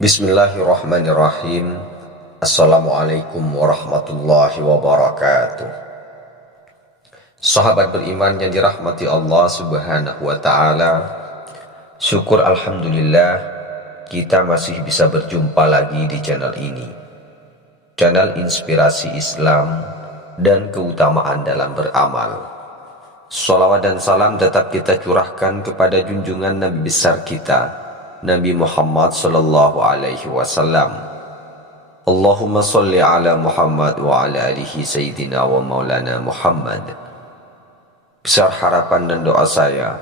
Bismillahirrahmanirrahim. Assalamualaikum warahmatullahi wabarakatuh. Sahabat beriman yang dirahmati Allah subhanahu wa ta'ala, syukur alhamdulillah kita masih bisa berjumpa lagi di channel ini, channel inspirasi Islam dan keutamaan dalam beramal. Salawat dan salam tetap kita curahkan kepada junjungan Nabi besar kita, Nabi Muhammad sallallahu alaihi wasallam. Allahumma salli ala Muhammad wa ala alihi sayyidina wa maulana Muhammad. Besar harapan dan doa saya,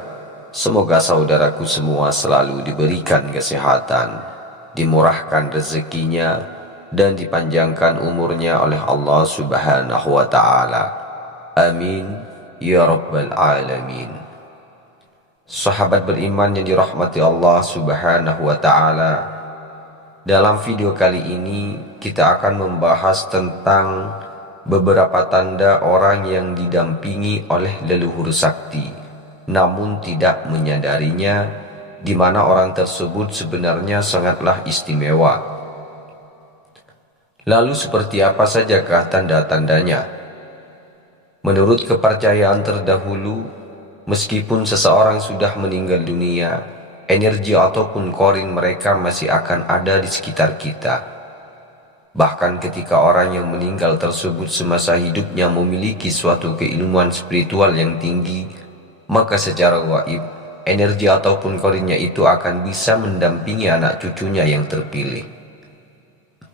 semoga saudaraku semua selalu diberikan kesehatan, dimurahkan rezekinya, dan dipanjangkan umurnya oleh Allah subhanahu wa ta'ala. Amin ya rabbal alamin. Sahabat beriman yang dirahmati Allah subhanahu wa ta'ala, dalam video kali ini kita akan membahas tentang beberapa tanda orang yang didampingi oleh leluhur sakti namun tidak menyadarinya, di mana orang tersebut sebenarnya sangatlah istimewa. Lalu seperti apa sajakah tanda-tandanya? Menurut kepercayaan terdahulu, meskipun seseorang sudah meninggal dunia, energi ataupun korin mereka masih akan ada di sekitar kita. Bahkan ketika orang yang meninggal tersebut semasa hidupnya memiliki suatu keilmuan spiritual yang tinggi, maka secara gaib, energi ataupun korinnya itu akan bisa mendampingi anak cucunya yang terpilih.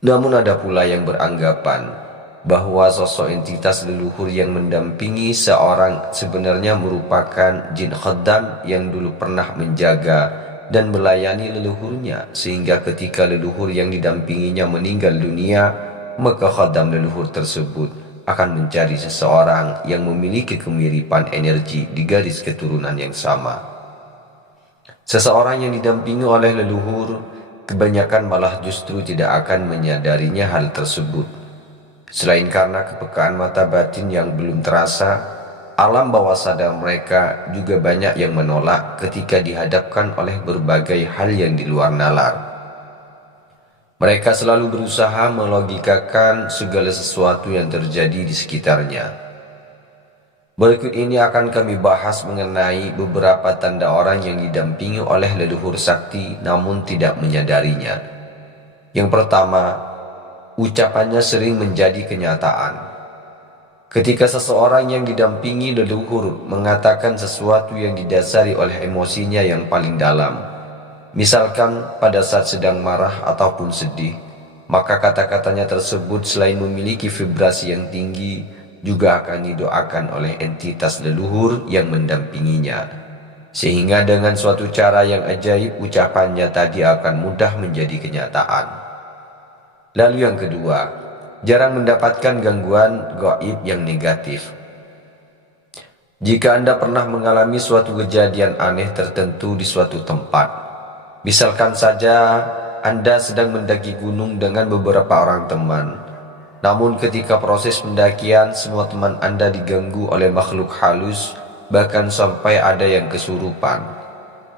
Namun ada pula yang beranggapan bahwa sosok entitas leluhur yang mendampingi seorang sebenarnya merupakan jin khaddam yang dulu pernah menjaga dan melayani leluhurnya, sehingga ketika leluhur yang didampinginya meninggal dunia, maka khaddam leluhur tersebut akan mencari seseorang yang memiliki kemiripan energi di garis keturunan yang sama. Seseorang yang didampingi oleh leluhur kebanyakan malah justru tidak akan menyadarinya hal tersebut. Selain karena kepekaan mata batin yang belum terasa, alam bawah sadar mereka juga banyak yang menolak ketika dihadapkan oleh berbagai hal yang di luar nalar. Mereka selalu berusaha melogikakan segala sesuatu yang terjadi di sekitarnya. Berikut ini akan kami bahas mengenai beberapa tanda orang yang didampingi oleh leluhur sakti namun tidak menyadarinya. Yang pertama, ucapannya sering menjadi kenyataan. Ketika seseorang yang didampingi leluhur mengatakan sesuatu yang didasari oleh emosinya yang paling dalam, misalkan pada saat sedang marah ataupun sedih, maka kata-katanya tersebut selain memiliki vibrasi yang tinggi, juga akan didoakan oleh entitas leluhur yang mendampinginya. Sehingga dengan suatu cara yang ajaib, ucapannya tadi akan mudah menjadi kenyataan. Lalu yang kedua, jarang mendapatkan gangguan gaib yang negatif. Jika Anda pernah mengalami suatu kejadian aneh tertentu di suatu tempat, misalkan saja Anda sedang mendaki gunung dengan beberapa orang teman, namun ketika proses pendakian semua teman Anda diganggu oleh makhluk halus, bahkan sampai ada yang kesurupan.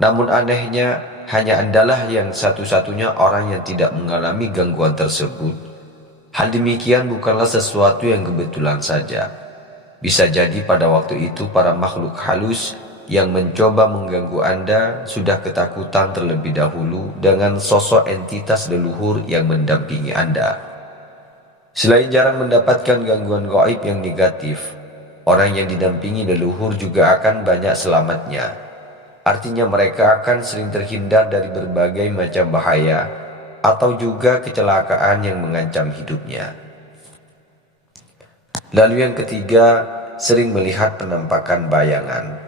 Namun anehnya, hanya Andalah yang satu-satunya orang yang tidak mengalami gangguan tersebut. Hal demikian bukanlah sesuatu yang kebetulan saja. Bisa jadi pada waktu itu para makhluk halus yang mencoba mengganggu Anda sudah ketakutan terlebih dahulu dengan sosok entitas leluhur yang mendampingi Anda. Selain jarang mendapatkan gangguan gaib yang negatif, orang yang didampingi leluhur juga akan banyak selamatnya. Artinya mereka akan sering terhindar dari berbagai macam bahaya atau juga kecelakaan yang mengancam hidupnya. Lalu yang ketiga, sering melihat penampakan bayangan.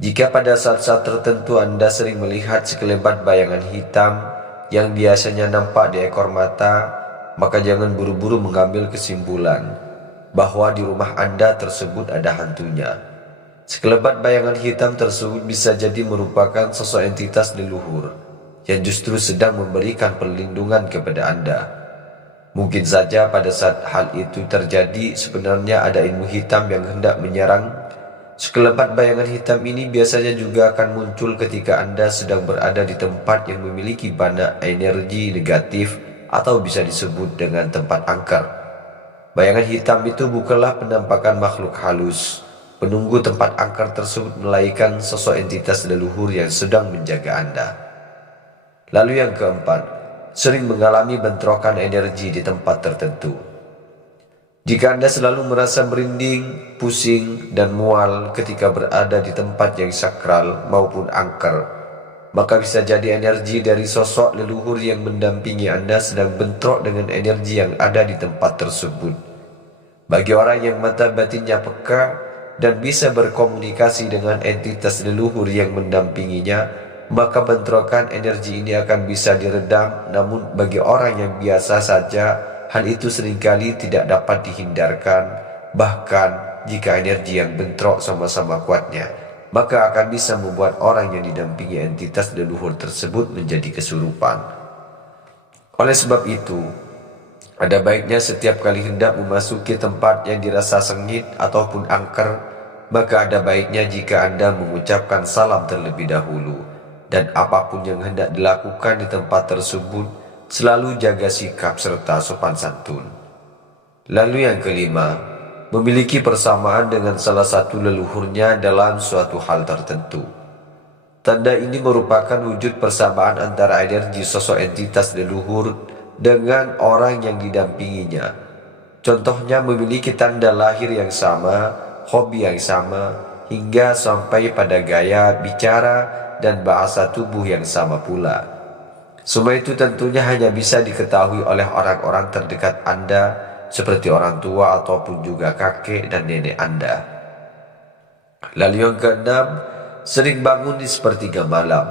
Jika pada saat-saat tertentu Anda sering melihat sekelebat bayangan hitam yang biasanya nampak di ekor mata, maka jangan buru-buru mengambil kesimpulan bahwa di rumah Anda tersebut ada hantunya. Sekelebat bayangan hitam tersebut bisa jadi merupakan sosok entitas leluhur yang justru sedang memberikan perlindungan kepada Anda. Mungkin saja pada saat hal itu terjadi sebenarnya ada ilmu hitam yang hendak menyerang Sekelebat bayangan hitam ini biasanya juga akan muncul ketika Anda sedang berada di tempat yang memiliki banyak energi negatif atau bisa disebut dengan tempat angker. Bayangan hitam itu bukanlah penampakan makhluk halus. Penunggu tempat angker tersebut melainkan sosok entitas leluhur yang sedang menjaga Anda. Lalu yang keempat, sering mengalami bentrokan energi di tempat tertentu. Jika Anda selalu merasa merinding, pusing, dan mual ketika berada di tempat yang sakral maupun angker, maka bisa jadi energi dari sosok leluhur yang mendampingi Anda sedang bentrok dengan energi yang ada di tempat tersebut. Bagi orang yang mata batinnya peka dan bisa berkomunikasi dengan entitas leluhur yang mendampinginya, maka bentrokan energi ini akan bisa diredam. Namun bagi orang yang biasa saja, hal itu seringkali tidak dapat dihindarkan. Bahkan jika energi yang bentrok sama-sama kuatnya, maka akan bisa membuat orang yang didampingi entitas leluhur tersebut menjadi kesurupan. Oleh sebab itu, ada baiknya setiap kali hendak memasuki tempat yang dirasa sengit ataupun angker, maka ada baiknya jika Anda mengucapkan salam terlebih dahulu. Dan apapun yang hendak dilakukan di tempat tersebut, selalu jaga sikap serta sopan santun. Lalu yang kelima, memiliki persamaan dengan salah satu leluhurnya dalam suatu hal tertentu. Tanda ini merupakan wujud persamaan antara energi sosok entitas leluhur dengan orang yang didampinginya. Contohnya memiliki tanda lahir yang sama, hobi yang sama, hingga sampai pada gaya bicara dan bahasa tubuh yang sama pula. Semua itu tentunya hanya bisa diketahui oleh orang-orang terdekat Anda, seperti orang tua ataupun juga kakek dan nenek Anda. Lalu yang keenam, sering bangun di sepertiga malam.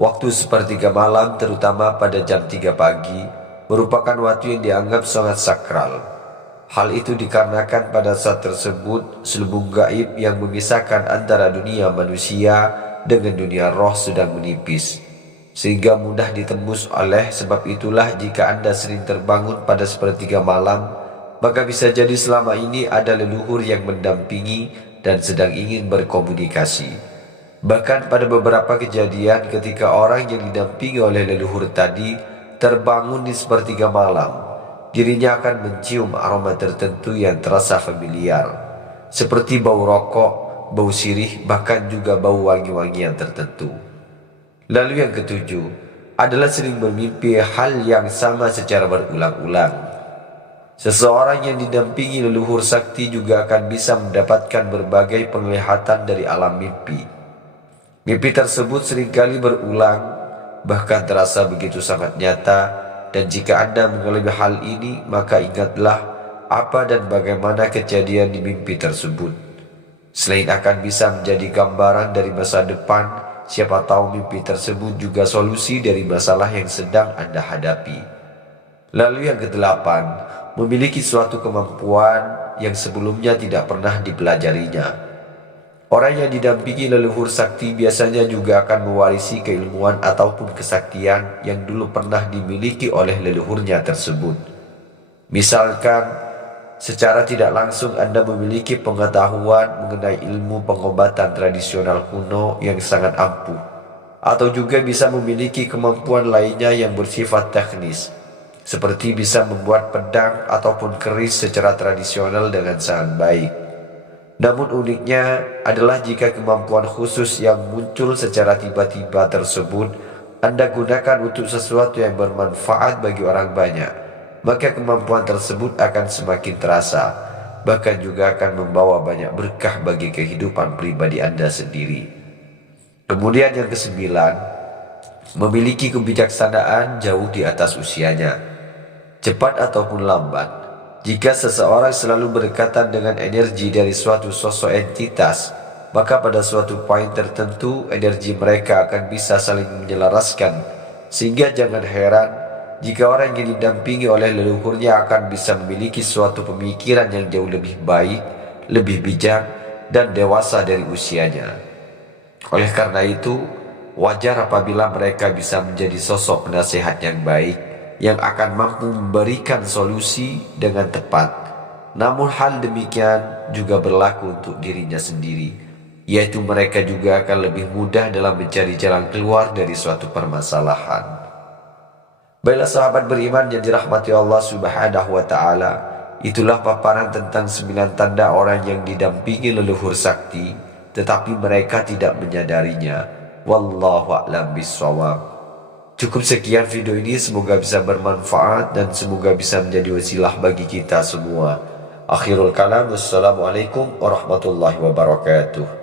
Waktu sepertiga malam, terutama pada jam 3 pagi, merupakan waktu yang dianggap sangat sakral. Hal itu dikarenakan pada saat tersebut, selubung gaib yang memisahkan antara dunia manusia dengan dunia roh sedang menipis, sehingga mudah ditembus. Oleh sebab itulah jika Anda sering terbangun pada sepertiga malam, maka bisa jadi selama ini ada leluhur yang mendampingi dan sedang ingin berkomunikasi. Bahkan pada beberapa kejadian ketika orang yang didampingi oleh leluhur tadi terbangun di sepertiga malam, dirinya akan mencium aroma tertentu yang terasa familiar, seperti bau rokok, bau sirih, bahkan juga bau wangi-wangian tertentu. Lalu yang ketujuh adalah sering bermimpi hal yang sama secara berulang-ulang. Seseorang yang didampingi leluhur sakti juga akan bisa mendapatkan berbagai penglihatan dari alam mimpi. Mimpi tersebut seringkali berulang, bahkan terasa begitu sangat nyata. Dan jika Anda mengalami hal ini, maka ingatlah apa dan bagaimana kejadian di mimpi tersebut. Selain akan bisa menjadi gambaran dari masa depan, siapa tahu mimpi tersebut juga solusi dari masalah yang sedang Anda hadapi. Lalu yang kedelapan, memiliki suatu kemampuan yang sebelumnya tidak pernah dipelajarinya. Orang yang didampingi leluhur sakti biasanya juga akan mewarisi keilmuan ataupun kesaktian yang dulu pernah dimiliki oleh leluhurnya tersebut. Misalkan, secara tidak langsung Anda memiliki pengetahuan mengenai ilmu pengobatan tradisional kuno yang sangat ampuh, atau juga bisa memiliki kemampuan lainnya yang bersifat teknis, seperti bisa membuat pedang ataupun keris secara tradisional dengan sangat baik. Namun uniknya adalah jika kemampuan khusus yang muncul secara tiba-tiba tersebut Anda gunakan untuk sesuatu yang bermanfaat bagi orang banyak, maka kemampuan tersebut akan semakin terasa, bahkan juga akan membawa banyak berkah bagi kehidupan pribadi Anda sendiri. Kemudian yang kesembilan, memiliki kebijaksanaan jauh di atas usianya. Cepat ataupun lambat, jika seseorang selalu berdekatan dengan energi dari suatu sosok entitas, maka pada suatu poin tertentu energi mereka akan bisa saling menyelaraskan, sehingga jangan heran jika orang yang didampingi oleh leluhurnya akan bisa memiliki suatu pemikiran yang jauh lebih baik, lebih bijak, dan dewasa dari usianya. Oleh karena itu, wajar apabila mereka bisa menjadi sosok penasehat yang baik, yang akan mampu memberikan solusi dengan tepat. Namun hal demikian juga berlaku untuk dirinya sendiri, yaitu mereka juga akan lebih mudah dalam mencari jalan keluar dari suatu permasalahan. Baiklah sahabat beriman yang dirahmati Allah Subhanahu wa taala, itulah paparan tentang 9 tanda orang yang didampingi leluhur sakti tetapi mereka tidak menyadarinya. Wallahu a'lam bishawab. Cukup sekian video ini, semoga bisa bermanfaat dan semoga bisa menjadi wasilah bagi kita semua. Akhirul kalam, wassalamualaikum warahmatullahi wabarakatuh.